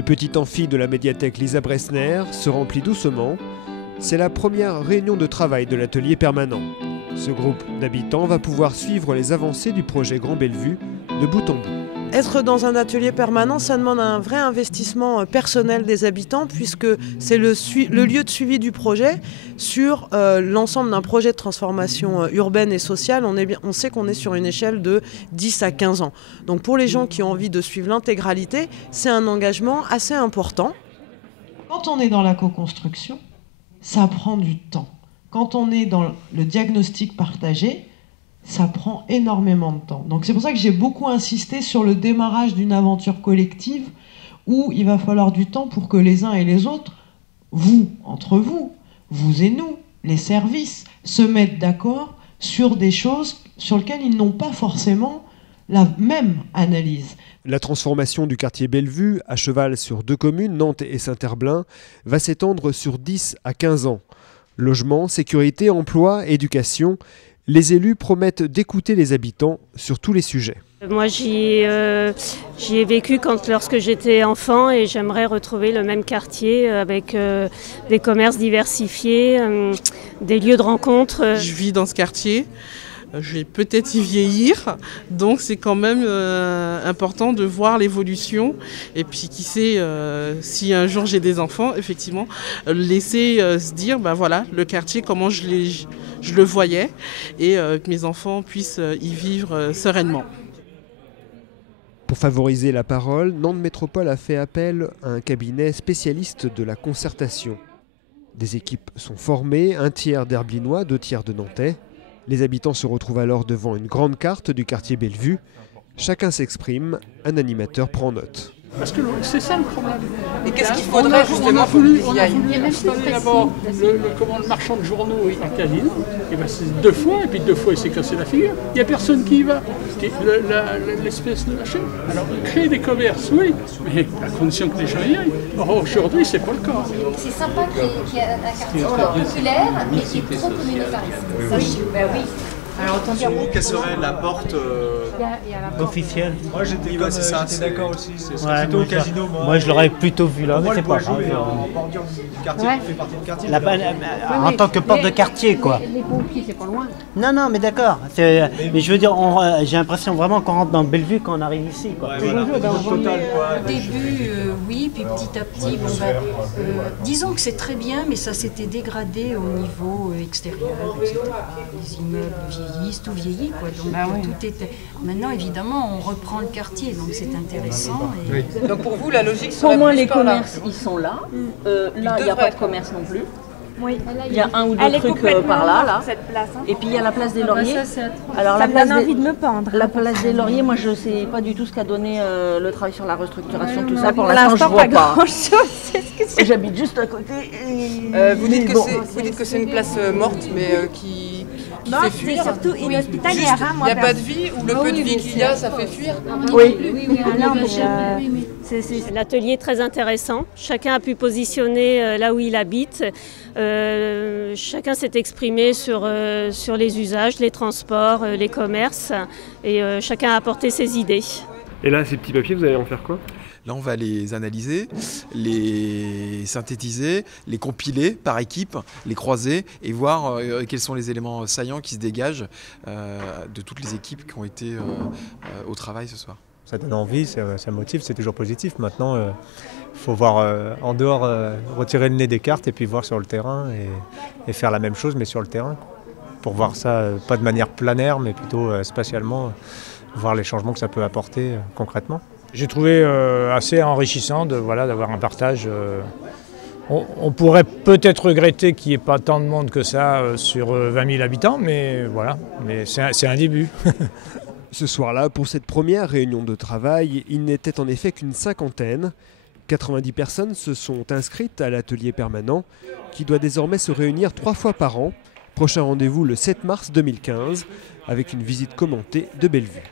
Le petit amphi de la médiathèque Lisa Bressner se remplit doucement. C'est la première réunion de travail de l'atelier permanent. Ce groupe d'habitants va pouvoir suivre les avancées du projet Grand Bellevue de bout en bout. Être dans un atelier permanent, ça demande un vrai investissement personnel des habitants puisque c'est le lieu de suivi du projet sur l'ensemble d'un projet de transformation urbaine et sociale. On sait qu'on est sur une échelle de 10 à 15 ans. Donc pour les gens qui ont envie de suivre l'intégralité, c'est un engagement assez important. Quand on est dans la co-construction, ça prend du temps. Quand on est dans le diagnostic partagé, ça prend énormément de temps. Donc c'est pour ça que j'ai beaucoup insisté sur le démarrage d'une aventure collective où il va falloir du temps pour que les uns et les autres, vous, entre vous, vous et nous, les services, se mettent d'accord sur des choses sur lesquelles ils n'ont pas forcément la même analyse. La transformation du quartier Bellevue, à cheval sur 2 communes, Nantes et Saint-Herblain, va s'étendre sur 10 à 15 ans. Logement, sécurité, emploi, éducation, les élus promettent d'écouter les habitants sur tous les sujets. Moi, j'y ai vécu lorsque j'étais enfant et j'aimerais retrouver le même quartier avec des commerces diversifiés, des lieux de rencontre. Je vis dans ce quartier. Je vais peut-être y vieillir, donc c'est quand même important de voir l'évolution. Et puis qui sait, si un jour j'ai des enfants, effectivement, laisser se dire, ben voilà, le quartier, comment je le voyais, et que mes enfants puissent y vivre sereinement. Pour favoriser la parole, Nantes Métropole a fait appel à un cabinet spécialiste de la concertation. Des équipes sont formées, 1/3 d'Herblinois, 2/3 de Nantais. Les habitants se retrouvent alors devant une grande carte du quartier Bellevue. Chacun s'exprime, un animateur prend note. Parce que c'est ça le problème. Et qu'est-ce qu'il faudrait justement pour qu'il y aille? On a installé d'abord le marchand de journaux en casino, et ben c'est 2 fois, et puis 2 fois il s'est cassé la figure. Il n'y a personne qui y va. L'espèce de la chaîne. Alors créer des commerces, oui, mais à condition que les gens y aillent. Or, aujourd'hui, c'est pas le cas. C'est sympa qu'il y ait un quartier populaire, mais qui est trop communautariste. Oui. Alors, selon vous, quelle serait la porte officielle? Moi j'étais d'accord aussi, c'est plutôt au casino. Moi je l'aurais plutôt vu là, mais c'est pas grave. En bordure du quartier, qui fait partie du quartier. En tant que porte de quartier, quoi. Les pompiers, c'est pas loin. Non, mais d'accord. Mais je veux dire, j'ai l'impression vraiment qu'on rentre dans Bellevue quand on arrive ici, quoi. Au début, oui, puis petit à petit, disons que c'est très bien, mais ça s'était dégradé au niveau extérieur, etc. Les immeubles vieillissent, tout vieillit, quoi. Donc tout était. Maintenant, évidemment, on reprend le quartier, donc c'est intéressant. Et... Donc pour vous, la logique serait pour moi, plus les par commerces, là. ils sont là. Là, il n'y a pas de commerce non plus. Oui. Il y a un ou deux trucs par là. Cette place, hein. Et puis il y a la place des Lauriers. Alors ça me donne envie de me pendre. La place des Lauriers, moi je ne sais pas du tout ce qu'a donné le travail sur la restructuration, tout ça. Pour l'instant, je ne vois pas. J'habite juste à côté. Vous dites que c'est une place morte, mais qui fait fuir. C'est surtout inhospitalière. Il n'y a pas de vie, ou le peu de vie qu'il y a, ça fait fuir? Oui. C'est l'atelier très intéressant. Chacun a pu positionner là où il habite. Chacun s'est exprimé sur les usages, les transports, les commerces. Et chacun a apporté ses idées. Et là, ces petits papiers, vous allez en faire quoi ? Là, on va les analyser, les synthétiser, les compiler par équipe, les croiser et voir quels sont les éléments saillants qui se dégagent de toutes les équipes qui ont été au travail ce soir. Ça donne envie, ça motive, c'est toujours positif. Maintenant, il faut voir en dehors, retirer le nez des cartes et puis voir sur le terrain et faire la même chose mais sur le terrain. Pour voir ça, pas de manière planaire mais plutôt spatialement, voir les changements que ça peut apporter concrètement. J'ai trouvé assez enrichissant d'avoir un partage. On pourrait peut-être regretter qu'il n'y ait pas tant de monde que ça sur 20 000 habitants, mais voilà, c'est un début. Ce soir-là, pour cette première réunion de travail, il n'était en effet qu'une 50aine. 90 personnes se sont inscrites à l'atelier permanent qui doit désormais se réunir 3 fois par an. Prochain rendez-vous le 7 mars 2015 avec une visite commentée de Bellevue.